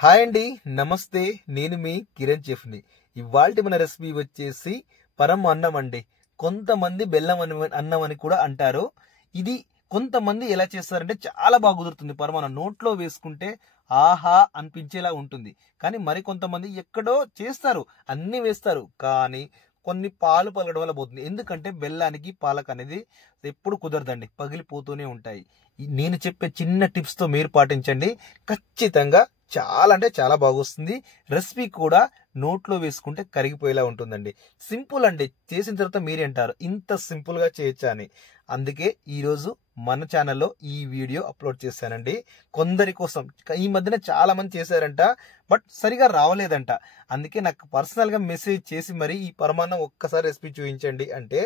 Hi అండి, నమస్తే. నేను మీ కిరణ్ చెఫ్ని. ఇవాల్టి మన రెసిపీ వచ్చేసి పరం అన్నం అండి. కొంతమంది బెల్లం అన్నం అని కూడా అంటారు. ఇది కొంతమంది ఎలా చేస్తారంటే చాలా బాగా కుదురుతుంది. పరమాన్నం నోట్లో వేసుకుంటే ఆహా అనిపించేలా ఉంటుంది. కానీ మరి కొంతమంది ఎక్కడో చేస్తారు, అన్ని వేస్తారు, కానీ కొన్ని పాలు పలగడం వల్ల పోతుంది. ఎందుకంటే బెల్లానికి పాలకు అనేది ఎప్పుడు కుదరదండి, పగిలిపోతూనే ఉంటాయి. నేను చెప్పే చిన్న టిప్స్తో మీరు పాటించండి, ఖచ్చితంగా చాలా అంటే చాలా బాగొస్తుంది. రెసిపీ కూడా నోట్లో వేసుకుంటే కరిగిపోయేలా ఉంటుందండి. సింపుల్ అండి. చేసిన తర్వాత మీరే అంటారు ఇంత సింపుల్గా చేయొచ్చా అని. అందుకే ఈరోజు మన ఛానల్లో ఈ వీడియో అప్లోడ్ చేశానండి. కొందరి కోసం. ఈ మధ్యన చాలా మంది చేశారంట, బట్ సరిగా రావలేదంట. అందుకే నాకు పర్సనల్గా మెసేజ్ చేసి మరి ఈ పరమాన్నం ఒక్కసారి రెసిపీ చూపించండి అంటే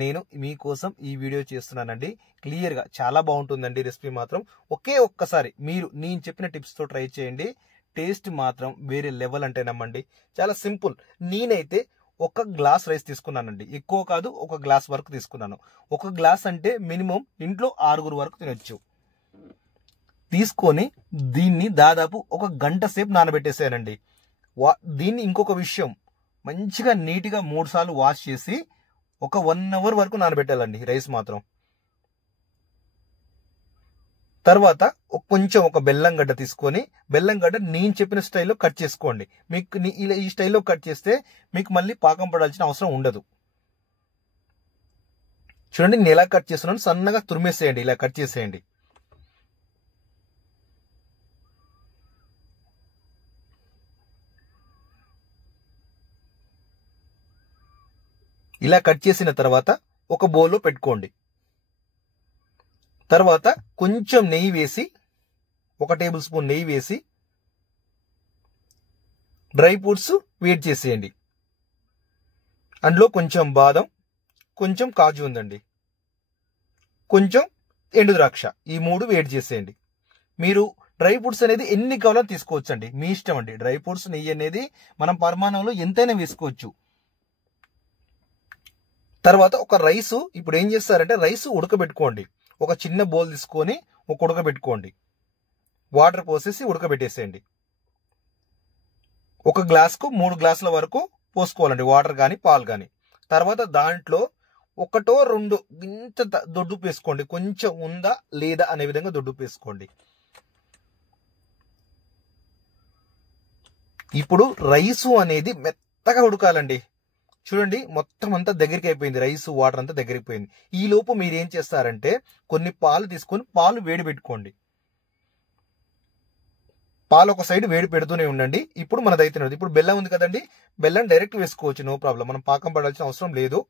నేను మీకోసం ఈ వీడియో చేస్తున్నానండి. క్లియర్గా చాలా బాగుంటుందండి రెసిపీ మాత్రం. ఒక్కసారి మీరు నేను చెప్పిన టిప్స్తో ట్రై చేయండి. టేస్ట్ మాత్రం వేరే లెవెల్ అంటే నమ్మండి. చాలా సింపుల్. నేనైతే ఒక గ్లాస్ రైస్ తీసుకున్నానండి, ఎక్కువ కాదు, ఒక గ్లాస్ వరకు తీసుకున్నాను. ఒక గ్లాస్ అంటే మినిమం ఇంట్లో 6 వరకు తినొచ్చు. తీసుకొని దీన్ని దాదాపు 1 గంట సేపు నానబెట్టేసానండి. దీన్ని ఇంకొక విషయం, మంచిగా నీట్గా 3 సార్లు వాష్ చేసి ఒక 1 అవర్ వరకు నానబెట్టాలండి రైస్ మాత్రం. తర్వాత కొంచెం ఒక బెల్లం గడ్డ తీసుకొని, బెల్లం గడ్డ నేను చెప్పిన స్టైల్లో కట్ చేసుకోండి. మీకు ఇలా ఈ స్టైల్లో కట్ చేస్తే మీకు మళ్ళీ పాకం పడాల్సిన అవసరం ఉండదు. చూడండి నేను ఎలా కట్ చేస్తున్నాను, సన్నగా తురిమేసేయండి, ఇలా కట్ చేసేయండి. ఇలా కట్ చేసిన తర్వాత ఒక బౌల్లో పెట్టుకోండి. తర్వాత కొంచెం నెయ్యి వేసి, 1 టేబుల్ స్పూన్ నెయ్యి వేసి డ్రై ఫ్రూట్స్ వేడి చేసేయండి. అందులో కొంచెం బాదం, కొంచెం కాజు ఉందండి, కొంచెం ఎండు ద్రాక్ష, ఈ 3 వేడి చేసేయండి. మీరు డ్రై ఫ్రూట్స్ అనేది ఎన్ని కావాలో తీసుకోవచ్చు అండి, మీ ఇష్టం అండి. డ్రై ఫ్రూట్స్, నెయ్యి అనేది మనం పరమాన్నంలో ఎంతైనా వేసుకోవచ్చు. తర్వాత ఒక రైసు, ఇప్పుడు ఏం చేస్తారంటే రైస్ ఉడకబెట్టుకోండి. ఒక చిన్న బౌల్ తీసుకొని ఉడకబెట్టుకోండి. వాటర్ పోసేసి ఉడకబెట్టేసేయండి. 1 గ్లాస్కు 3 గ్లాసుల వరకు పోసుకోవాలండి, వాటర్ కానీ పాలు కానీ. తర్వాత దాంట్లో 1 or 2 ఇంత దొడ్డుప్పు వేసుకోండి. కొంచెం ఉందా లేదా అనే విధంగా దొడ్డుప్పు వేసుకోండి. ఇప్పుడు రైసు అనేది మెత్తగా ఉడకాలండి. చూడండి మొత్తం అంతా దగ్గరికి అయిపోయింది, రైస్ వాటర్ అంతా దగ్గరికి పోయింది. ఈ లోపు మీరు ఏం చేస్తారంటే కొన్ని పాలు తీసుకొని పాలు వేడి పెట్టుకోండి. పాలు ఒక సైడ్ వేడి పెడుతూనే ఉండండి. ఇప్పుడు మనదైతే ఇప్పుడు బెల్లం ఉంది కదండి, బెల్లం డైరెక్ట్ వేసుకోవచ్చు, నో ప్రాబ్లం. మనం పాకం పడాల్సిన అవసరం లేదు.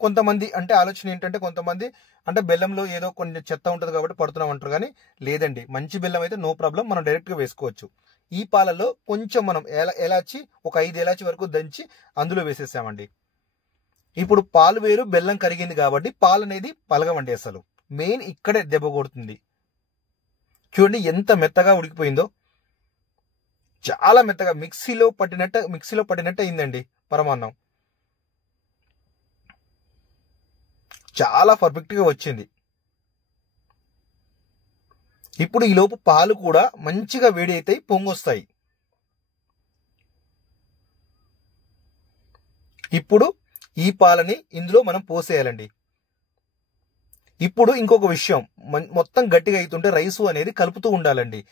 కొంతమంది అంటే ఆలోచన ఏంటంటే కొంతమంది అంటే బెల్లంలో ఏదో కొన్ని చెత్త ఉంటుంది కాబట్టి పడుతున్నాం అంటారు, కానీ లేదండి, మంచి బెల్లం అయితే నో ప్రాబ్లం, మనం డైరెక్ట్గా వేసుకోవచ్చు. ఈ పాలలో కొంచెం మనం ఎలాచి, ఒక 5 ఎలాచి వరకు దంచి అందులో వేసేసామండి. ఇప్పుడు పాలు వేరు, బెల్లం కరిగింది కాబట్టి పాలు అనేది పలగవండి. అసలు మెయిన్ ఇక్కడే దెబ్బ కొడుతుంది. చూడండి ఎంత మెత్తగా ఉడికిపోయిందో, చాలా మెత్తగా, మిక్సీలో పట్టినట్టు అయిందండి పరమాన్నం. చాలా పర్ఫెక్ట్గా వచ్చింది. ఇప్పుడు ఈ లోపు పాలు కూడా మంచిగా వేడి అవుతాయి, పొంగొస్తాయి. ఇప్పుడు ఈ పాలని ఇందులో మనం పోసేయాలండి. ఇప్పుడు ఇంకొక విషయం, మొత్తం గట్టిగా అవుతుంటే రైసు అనేది కలుపుతూ ఉండాలండి.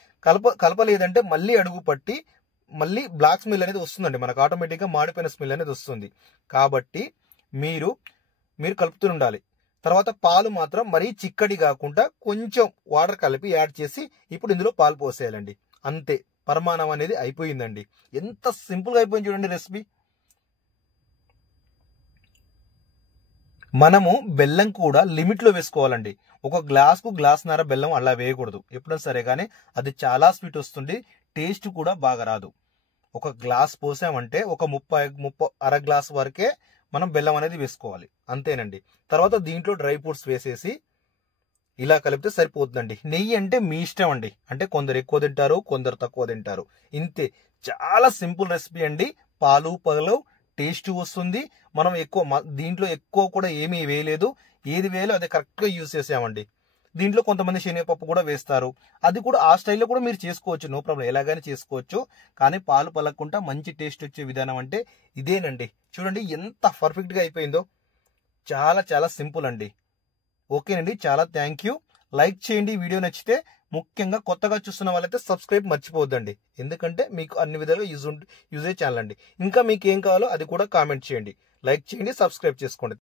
కలపలేదంటే మళ్ళీ అడుగు పట్టి మళ్ళీ బ్లాక్ స్మెల్ అనేది వస్తుందండి, మనకు ఆటోమేటిక్గా మాడిపోయిన స్మెల్ అనేది వస్తుంది. కాబట్టి మీరు కలుపుతూ ఉండాలి. తర్వాత పాలు మాత్రం మరీ చిక్కడి కాకుండా కొంచెం వాటర్ కలిపి యాడ్ చేసి ఇప్పుడు ఇందులో పాలు పోసేయాలండి. అంతే, పరమాన్నం అనేది అయిపోయిందండి. ఎంత సింపుల్గా అయిపోయింది చూడండి రెసిపీ. మనము బెల్లం కూడా లిమిట్లో వేసుకోవాలండి. 1 గ్లాస్కు గ్లాస్న్నర బెల్లం అలా వేయకూడదు ఎప్పుడైనా సరే, కానీ అది చాలా స్వీట్ వస్తుంది, టేస్ట్ కూడా బాగా రాదు. 1 గ్లాస్ పోసామంటే ఒక 30 అర గ్లాస్ వరకే మనం బెల్లం అనేది వేసుకోవాలి, అంతేనండి. తర్వాత దీంట్లో డ్రై ఫ్రూట్స్ వేసేసి ఇలా కలిపితే సరిపోతుందండి. నెయ్యి అంటే మీ ఇష్టం అండి, అంటే కొందరు ఎక్కువ తింటారు, కొందరు తక్కువ తింటారు, ఇంతే. చాలా సింపుల్ రెసిపీ అండి. పాలు పగలవు, టేస్ట్ వస్తుంది. మనం దీంట్లో ఎక్కువ కూడా ఏమీ వేయలేదు, ఏది వేయాలో అదే కరెక్ట్గా యూజ్ చేసామండి. దీంట్లో కొంతమంది శనగపప్పు కూడా వేస్తారు. అది కూడా ఆ స్టైల్లో కూడా మీరు చేసుకోవచ్చు, నో ప్రాబ్లం, ఎలాగైనా చేసుకోవచ్చు. కానీ పాలు పలక్కుండా మంచి టేస్ట్ వచ్చే విధానం అంటే ఇదేనండి. చూడండి ఎంత పర్ఫెక్ట్గా అయిపోయిందో. చాలా చాలా సింపుల్ అండి. ఓకేనండి, చాలా థ్యాంక్ యూ. లైక్ చేయండి వీడియో నచ్చితే. ముఖ్యంగా కొత్తగా చూస్తున్న వాళ్ళైతే సబ్స్క్రైబ్ మర్చిపోవద్దండి, ఎందుకంటే మీకు అన్ని విధాలుగా యూజ్ అయ్యే ఛానల్ అండి. ఇంకా మీకు ఏం కావాలో అది కూడా కామెంట్ చేయండి, లైక్ చేయండి, సబ్స్క్రైబ్ చేసుకోండి.